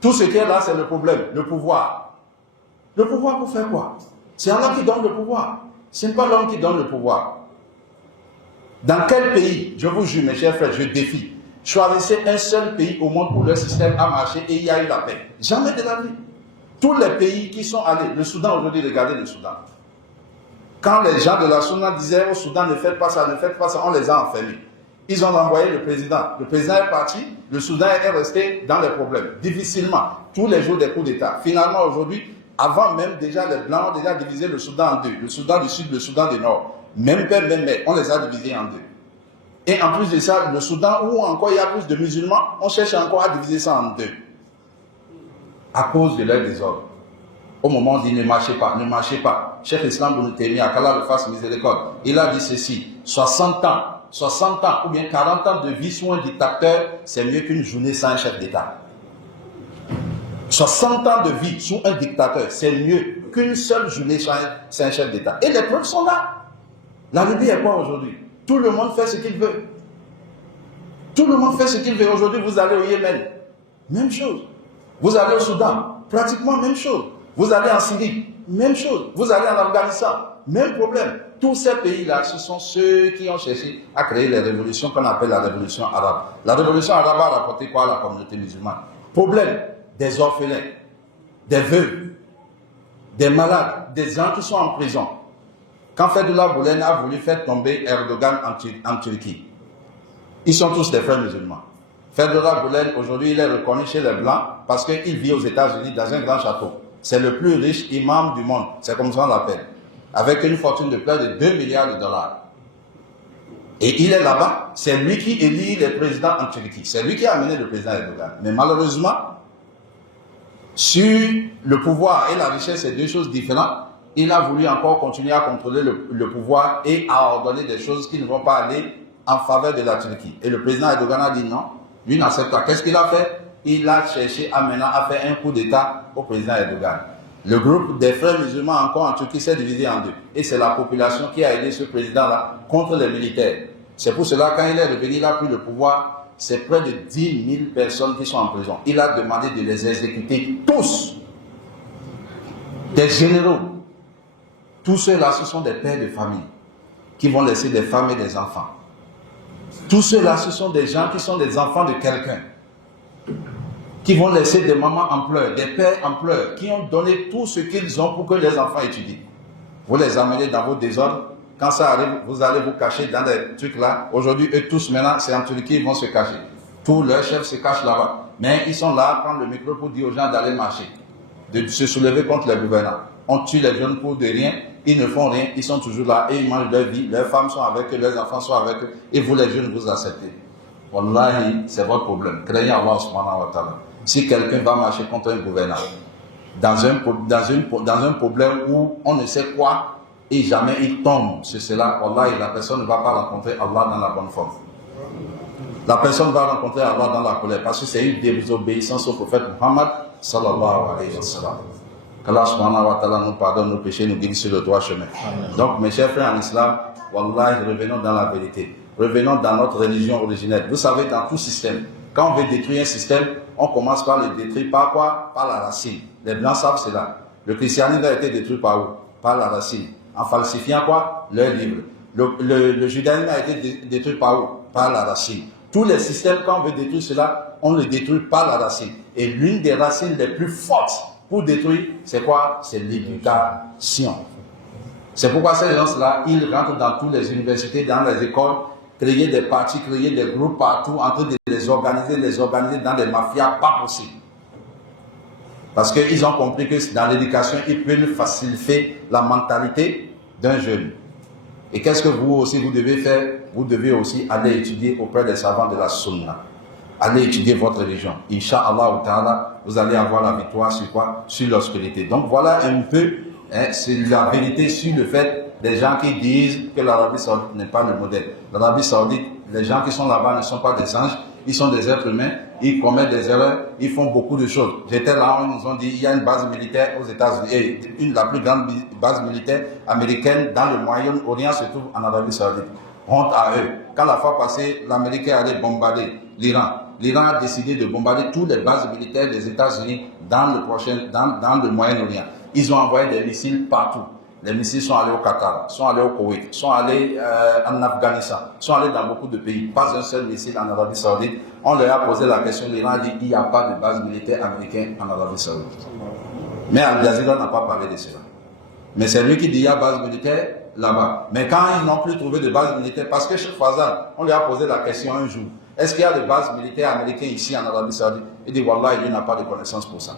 Tout ce qui est là, c'est le problème, le pouvoir. Le pouvoir pour faire quoi? C'est Allah qui donne le pouvoir. Ce n'est pas l'homme qui donne le pouvoir. Dans quel pays, je vous jure, mes chers frères, je défie, choisissez un seul pays au monde où le système a marché et il y a eu la paix. Jamais de la vie. Tous les pays qui sont allés, le Soudan aujourd'hui, regardez le Soudan. Quand les gens de la Soudan disaient au Soudan ne faites pas ça, on les a enfermés. Ils ont envoyé le président. Le président est parti, le Soudan est resté dans les problèmes, difficilement, tous les jours des coups d'État. Finalement, aujourd'hui, avant même déjà, les Blancs ont déjà divisé le Soudan en deux. Le Soudan du Sud, le Soudan du Nord. Même père, même mère, on les a divisés en deux. Et en plus de ça, le Soudan, où encore il y a plus de musulmans, on cherche encore à diviser ça en deux. À cause de leur désordre. Au moment où on dit ne marchez pas, ne marchez pas. Cheikh Islam Ibn Taymiyyah, qu'Allah le fasse miséricorde, il a dit ceci, 60 ans ou bien 40 ans de vie sous un dictateur, c'est mieux qu'une journée sans un chef d'État. 60 ans de vie sous un dictateur, c'est mieux qu'une seule journée sans un chef d'État. Et les preuves sont là. La Libye est quoi aujourd'hui? Tout le monde fait ce qu'il veut. Tout le monde fait ce qu'il veut. Aujourd'hui, vous allez au Yémen, même chose. Vous allez au Soudan, pratiquement même chose. Vous allez en Syrie, même chose. Vous allez en Afghanistan, même problème. Tous ces pays-là, ce sont ceux qui ont cherché à créer les révolutions qu'on appelle la révolution arabe. La révolution arabe a rapporté quoi à la communauté musulmane? Problème, des orphelins, des veuves, des malades, des gens qui sont en prison. Quand Fethullah Gülen a voulu faire tomber Erdogan en Turquie, ils sont tous des frères musulmans. Fethullah Gülen, aujourd'hui, il est reconnu chez les Blancs parce qu'il vit aux États-Unis dans un grand château. C'est le plus riche imam du monde, c'est comme ça on l'appelle, avec une fortune de près de 2 milliards de dollars. Et il est là-bas, c'est lui qui élit les présidents en Turquie, c'est lui qui a amené le président Erdogan. Mais malheureusement, sur le pouvoir et la richesse, c'est deux choses différentes. Il a voulu encore continuer à contrôler le pouvoir et à ordonner des choses qui ne vont pas aller en faveur de la Turquie. Et le président Erdogan a dit non, lui n'accepte pas. Qu'est-ce qu'il a fait? Il a cherché maintenant à faire un coup d'État au président Erdogan. Le groupe des frères musulmans encore en Turquie s'est divisé en deux. Et c'est la population qui a aidé ce président-là contre les militaires. C'est pour cela, quand il est revenu, il a pris le pouvoir, c'est près de 10 000 personnes qui sont en prison. Il a demandé de les exécuter tous. Des généraux. Tous ceux-là, ce sont des pères de famille qui vont laisser des femmes et des enfants. Tous ceux-là, ce sont des gens qui sont des enfants de quelqu'un, qui vont laisser des mamans en pleurs, des pères en pleurs, qui ont donné tout ce qu'ils ont pour que les enfants étudient. Vous les amenez dans vos désordres. Quand ça arrive, vous allez vous cacher dans des trucs là. Aujourd'hui, eux tous maintenant, c'est en Turquie, ils vont se cacher. Tous leurs chefs se cachent là-bas. Mais ils sont là à prendre le micro pour dire aux gens d'aller marcher, de se soulever contre les gouvernants. On tue les jeunes pour de rien, ils ne font rien, ils sont toujours là et ils mangent leur vie. Leurs femmes sont avec eux, leurs enfants sont avec eux et vous les jeunes vous acceptez. Wallahi, c'est votre problème. Craignez Allah subhanahu wa ta'ala. Si quelqu'un va marcher contre un gouvernant, dans un problème où on ne sait quoi et jamais il tombe sur cela, wallahi, la personne ne va pas rencontrer Allah dans la bonne forme. La personne va rencontrer Allah dans la colère parce que c'est une désobéissance au prophète Muhammad sallallahu alayhi wa sallam. Qu'Allah subhanahu wa ta'ala nous pardonne nos péchés, nous guide sur le droit chemin. Donc mes chers frères en islam, wallahi, revenons dans la vérité. Revenons dans notre religion originelle. Vous savez, dans tout système, quand on veut détruire un système, on commence par le détruire par quoi? Par la racine. Les blancs savent cela. Le christianisme a été détruit par où? Par la racine. En falsifiant quoi? Leurs livres. Le judaïsme a été détruit par où? Par la racine. Tous les systèmes, quand on veut détruire cela, on le détruit par la racine. Et l'une des racines les plus fortes pour détruire, c'est quoi? C'est l'éducation. C'est pourquoi ces gens-là, ils rentrent dans toutes les universités, dans les écoles, créer des partis, créer des groupes partout, en train de les organiser dans des mafias pas possibles. Parce qu'ils ont compris que dans l'éducation, ils peuvent faciliter la mentalité d'un jeune. Et qu'est-ce que vous aussi vous devez faire? Vous devez aussi aller étudier auprès des savants de la Sunna. Allez étudier votre religion. Inch'Allah ta'ala, vous allez avoir la victoire sur quoi? Sur l'obscurité. Donc voilà un peu, c'est la vérité sur le fait des gens qui disent que l'Arabie Saoudite n'est pas le modèle. L'Arabie Saoudite, les gens qui sont là-bas ne sont pas des anges, ils sont des êtres humains, ils commettent des erreurs, ils font beaucoup de choses. J'étais là, ils nous ont dit il y a une base militaire aux États-Unis, et la plus grande base militaire américaine dans le Moyen-Orient se trouve en Arabie Saoudite. Honte à eux. Quand la fois passée, l'Amérique est allé bombarder l'Iran, l'Iran a décidé de bombarder toutes les bases militaires des États-Unis dans le Moyen-Orient. Ils ont envoyé des missiles partout. Les missiles sont allés au Qatar, sont allés au Koweït, sont allés en Afghanistan, sont allés dans beaucoup de pays. Pas un seul missile en Arabie Saoudite. On leur a posé la question, l'Iran a dit qu'il n'y a pas de base militaire américaine en Arabie Saoudite. Mais Al Jazeera n'a pas parlé de cela. Mais c'est lui qui dit qu'il y a base militaire là-bas. Mais quand ils n'ont plus trouvé de base militaire, parce que Cheikh Fazal, on lui a posé la question un jour, est-ce qu'il y a des bases militaires américaines ici en Arabie Saoudite? Il dit, Wallah, il n'a pas de connaissance pour ça.